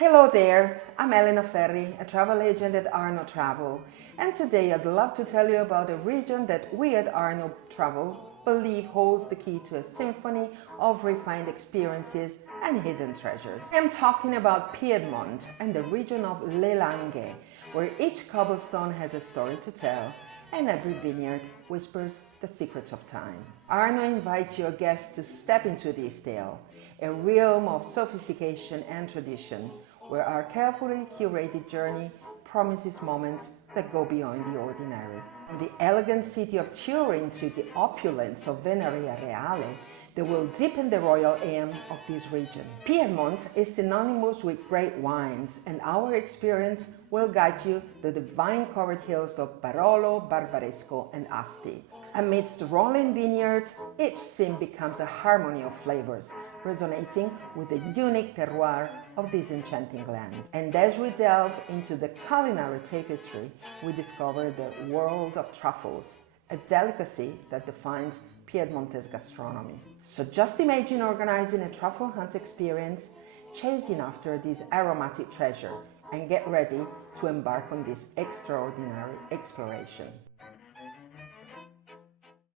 Hello there, I'm Elena, a travel agent at Arno Travel, and today I'd love to tell you about a region that we at Arno Travel believe holds the key to a symphony of refined experiences and hidden treasures. I'm talking about Piedmont and the region of Langhe, where each cobblestone has a story to tell and every vineyard whispers the secrets of time. Arno invites your guests to step into this tale, a realm of sophistication and tradition, where our carefully curated journey promises moments that go beyond the ordinary. From the elegant city of Turin to the opulence of Venaria Reale, they will deepen the royal aim of this region. Piedmont is synonymous with great wines, and our experience will guide you to the vine-covered hills of Barolo, Barbaresco, and Asti. Amidst rolling vineyards, each scene becomes a harmony of flavors, resonating with the unique terroir of this enchanting land. And as we delve into the culinary tapestry, we discover the world of truffles, a delicacy that defines Piedmontese gastronomy. So just imagine organizing a truffle hunt experience, chasing after this aromatic treasure, and get ready to embark on this extraordinary exploration.